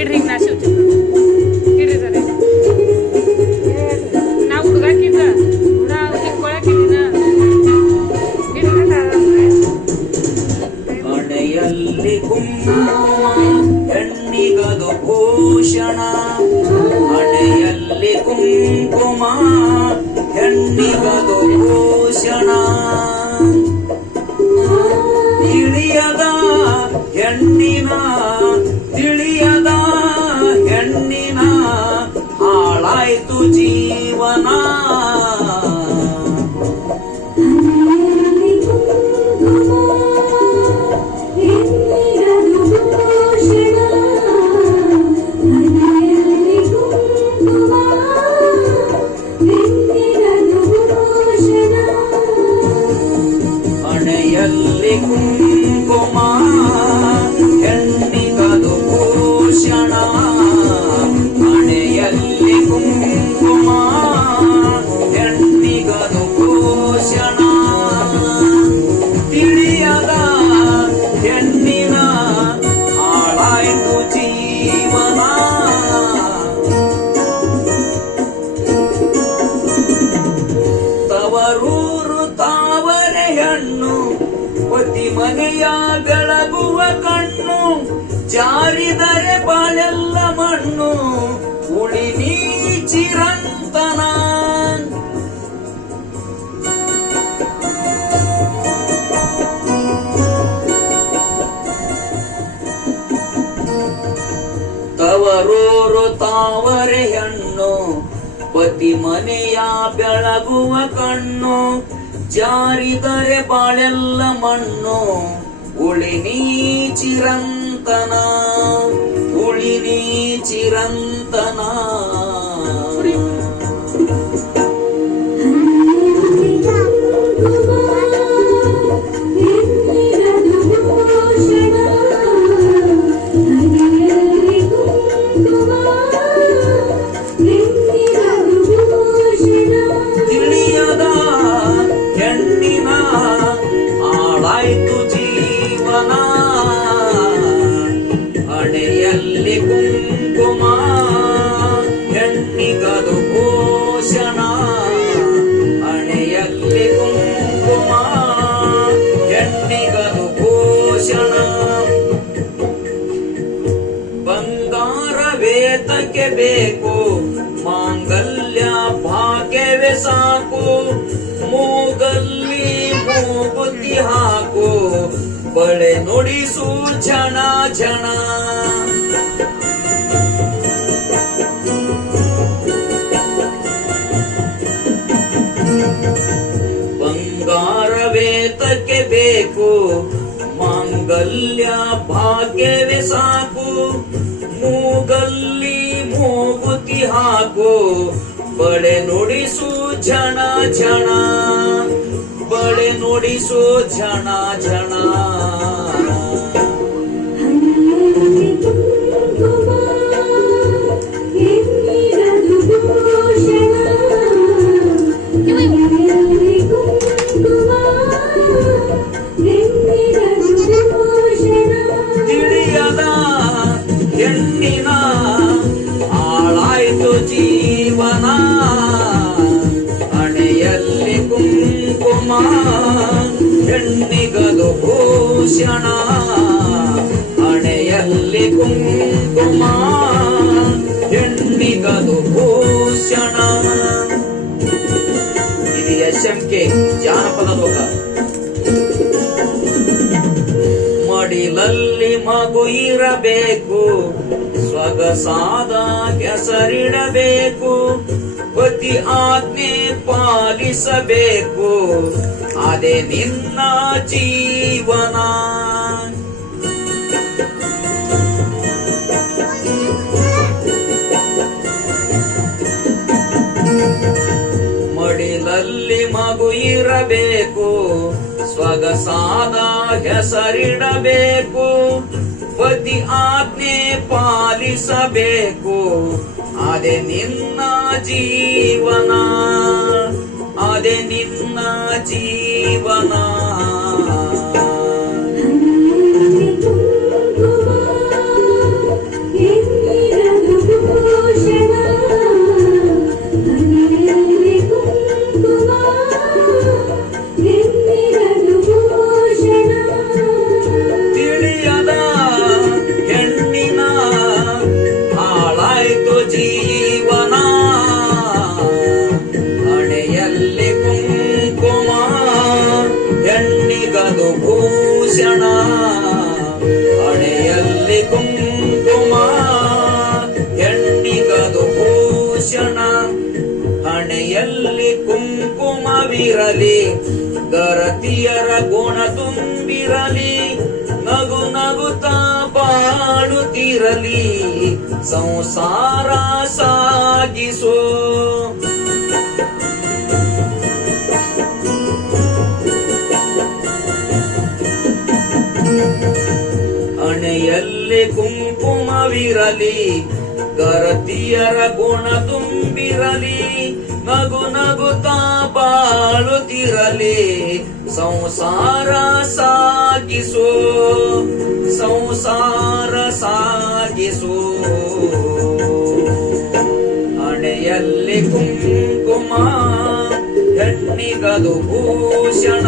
ಇಡ್ರಿ ಈಗ ನಾ ಶಿವಚಂದ್ರ ಇಡ್ರಿ ಸರಿ ನಾ ಹುಡುಗಾಕಿದ್ದ ಹುಡ ಕೊಳಕಿದ್ದೀನ ಹಣೆಯಲ್ಲಿ ಕುಂಕುಮ ಹೆಣ್ಣಿಗದು ಭೂಷಣ ಹಣೆಯಲ್ಲಿ ಕುಂಕುಮ ಹೆಣ್ಣಿಗದು ಭೂಷಣ ತಿಳಿಯದ ಹೆಣ್ಣಿನ ತಿಳಿಯದ ಹೆಣ್ಣಿನ ಹಾಳಾಯ್ತು ಜೀವನ ಹಣೆಯಲ್ಲಿ ಕುಂಕುಮ ಹೆಣ್ಣಿಗದು ಭೂಷಣ ಹಣೆಯಲ್ಲಿ ಕುಂಕುಮ ಹೆಣ್ಣಿಗದು ಭೂಷಣ ತಿಳಿಯದ ಹೆಣ್ಣಿನ ಹಾಳಾಯ್ತು ಜೀವನ ತವರೂರು ತಾವರೆ ಹೆಣ್ಣು ಪತಿ ಮನೆಯ ಬೆಳಗುವ ಕಣ್ಣು ಜಾರಿದರೆ ಬಾಳೆಲ್ಲ ಮಣ್ಣು ಉಳಿ ನೀ ಚಿರಂತನ ತವರೂರು ತಾವರೆ ಹೆಣ್ಣು ಪತಿ ಮನೆಯ ಬೆಳಗುವ ಕಣ್ಣು ಜಾರಿದರೆ ಬಾಳೆಲ್ಲ ಮಣ್ಣು ಉಳಿ ನೀ ಚಿರಂತನ ಉಳಿ ನೀ ಚಿರಂತನ ತಿಳಿಯದ ಹೆಣ್ಣಿನ ಹಾಳಾಯ್ತು ಜೀವನ ಹಣೆಯಲ್ಲಿ ಕುಂಕುಮ ಹೆಣ್ಣಿಗದು ಭೂಷಣ ಹಣೆಯಲ್ಲಿ ಕುಂಕುಮ ಹೆಣ್ಣಿಗದು ಭೂಷಣ ಬಂಗಾರವೇತಕ್ಕೆ ಬೇಕು ಮಾಂಗಲ್ಯ ಭಾಗ್ಯವೇ ಸಾಕು ಮೂಗಲ್ಲಿ ಮೂಗುತಿ ಹಾಕು ಬಳೆ ನುಡಿಸು ಝಣ ಝಣ ಬಂಗಾರವೇತಕ್ಕೆ ಬೇಕು ಮಾಂಗಲ್ಯ ಭಾಗ್ಯವೇ ಸಾಕು ಮೂಗಲ್ಲಿ ಮೂಗುತಿ ಹಾಕು ಬಳೆ ನುಡಿಸು ಝಣ ಝಣ ಬಳೆ ನುಡಿಸು ಝಣ ಝಣ ತಿಳಿಯದ ಹೆಣ್ಣಿನ ಹಾಳಾಯ್ತು ಜೀವನ ಹಣೆಯಲ್ಲಿ ಕುಂಕುಮ ಹೆಣ್ಣಿಗದು ಭೂಷಣ ಹಣೆಯಲ್ಲಿ ಕುಂಕುಮ ಹೆಣ್ಣಿಗದು ಭೂಷಣ ಇದು SMK ಜಾನಪದ ಲೋಕ ಮಡಿಲಲ್ಲಿ ಮಗು ಇರಬೇಕು ಸೊಗಸಾದ ಕೆಸರಿಡಬೇಕು ಪತಿ ಆಜ್ಞೆ ಪಾಲಿಸಬೇಕು ಅದೇ ನಿನ್ನ ಜೀವನ ಮಡಿಲಲ್ಲಿ ಮಗು ಇರಬೇಕು ಸೊಗಸಾದ ಹೆಸರಿಡಬೇಕು ಪತಿ ಆಜ್ಞೆ ಪಾಲಿಸಬೇಕು ಅದೇ ನಿನ್ನ ಜೀವನ ಅದೇ ನಿನ್ನ ಜೀವನ ಭೂಷಣ ಹಣೆಯಲ್ಲಿ ಕುಂಕುಮವಿರಲಿ ಗರತಿಯರ ಗುಣ ತುಂಬಿರಲಿ ನಗು ನಗುತ್ತಾ ಬಾಳುತ್ತಿರಲಿ ಸಂಸಾರ ಸಾಗಿಸೋ ಹಣೆಯಲ್ಲಿ ಕುಂಕುಮವಿರಲಿ ಗರತಿಯರ ಗುಣ ತುಂಬಿರಲಿ ನಗು ನಗುತ್ತಾ ಬಾಳುತ್ತಿರಲಿ ಸಂಸಾರ ಸಾಗಿಸೋ ಸಂಸಾರ ಸಾಗಿಸೋ ಹಣೆಯಲ್ಲಿ ಕುಂಕುಮ ಹೆಣ್ಣಿಗದು ಭೂಷಣ